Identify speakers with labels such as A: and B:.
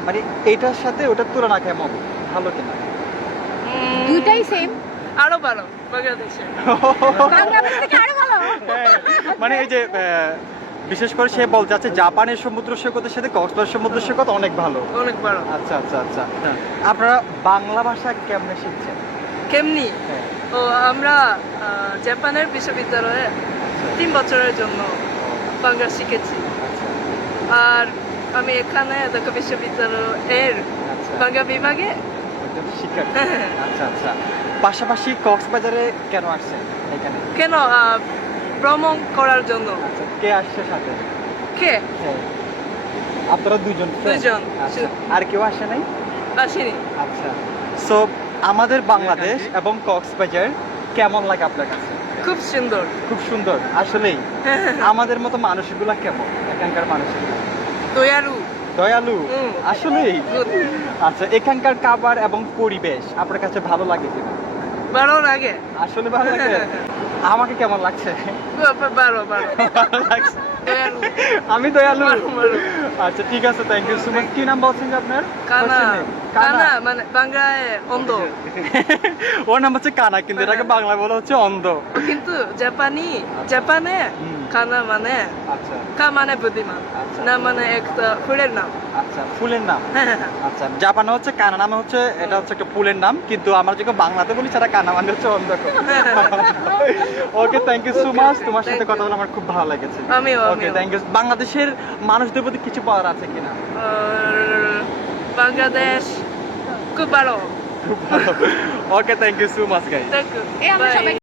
A: মানে এটার সাথে ওটার তুলনা কেমন, ভালো কিনা?
B: দুইটাই সেম,
C: আরো ভালো বাংলাদেশে।
B: বাংলাদেশ থেকে আরো ভালো।
A: হ্যাঁ, মানে এই যে বিশেষ করে সে বলতে চাচ্ছে জাপানের সমুদ্র সৈকতের সাথে কক্সবাজার সমুদ্র সৈকত অনেক ভালো।
C: অনেক ভালো।
A: আচ্ছা আচ্ছা আচ্ছা, আপনারা বাংলা ভাষা কেমনে শিখছেন?
C: কেমনি?
A: হ্যাঁ।
C: ও আমরা জাপানের বিশ্ববিদ্যালয়ে 3 বছরের জন্য বাংলা শিখেছি।
A: আচ্ছা
C: আর আমি এখানে ঢাকা বিশ্ববিদ্যালয়ের
A: আচ্ছা,
C: বাংলা বিভাগে
A: একজন শিক্ষার্থী। আচ্ছা আচ্ছা, পাশাপাশি কক্সবাজারে কেন আসছেন এখানে?
C: কেন ভ্রমণ করার জন্য।
A: আচ্ছা, কে আসছে সাথে?
C: কে?
A: হ্যাঁ, আপনারা দুজন friend?
C: দুজন।
A: আচ্ছা, আর কেউ আসে নাই?
C: আসেনি।
A: আচ্ছা, সো আমাদের বাংলাদেশ এবং কক্সবাজার কেমন লাগে আপনার কাছে?
C: খুব সুন্দর।
A: খুব সুন্দর আসলেই। আমাদের মতো মানুষগুলা কেমন, এখানকার মানুষগুলা?
C: দয়ালু।
A: দয়ালু
C: হুম।
A: আসলেই।
C: Good.
A: আচ্ছা, এখানকার খাবার এবং পরিবেশ আপনার কাছে ভালো লাগে কিনা?
C: ভালো লাগে।
A: আসলে ভালো লাগে। আমাকে কেমন লাগছে?
C: ভালো ভালো।
A: ভালো লাগছে।
C: দয়ালু।
A: আমি দয়ালু।
C: ভালো, ভালো।
A: আচ্ছা ঠিক আছে, থ্যাংক ইউ সো মাচ। কি নাম বলছেন যে আপনার?
C: কানা।
A: First name?
C: কানা মানে বাংলায় অন্ধ।
A: ওর নাম হচ্ছে কানা, কিন্তু এটাকে বাংলায় বলা হচ্ছে অন্ধ।
C: কিন্তু জাপানে
A: হুম।
C: কানা মানে
A: আচ্ছা
C: কা মানে বুদ্ধিমান,
A: আচ্ছা।
C: না মানে একটা ফুলের নাম।
A: আচ্ছা, ফুলের নাম। আচ্ছা, জাপানে হচ্ছে কানা নামে হচ্ছে, এটা হচ্ছে একটা ফুলের নাম, কিন্তু আমরা যখন বাংলাতে বলি সেটা কানা মানে হচ্ছে অন্ধ। Okay, thank you so much. তোমার সাথে
C: Thank
A: কথা
C: you.
A: বলে আমার খুব ভালো লেগেছে।
C: আমিও,
A: ওকে,
C: আমিও।
A: Thank you. বাংলাদেশের মানুষদের প্রতি কিছু বলার আছে কিনা?
C: বাংলাদেশ খুব ভালো।
A: খুব ভালো। Okay, thank you so much guys.
C: Thank you.
B: আমরা
C: Bye.
B: সবাই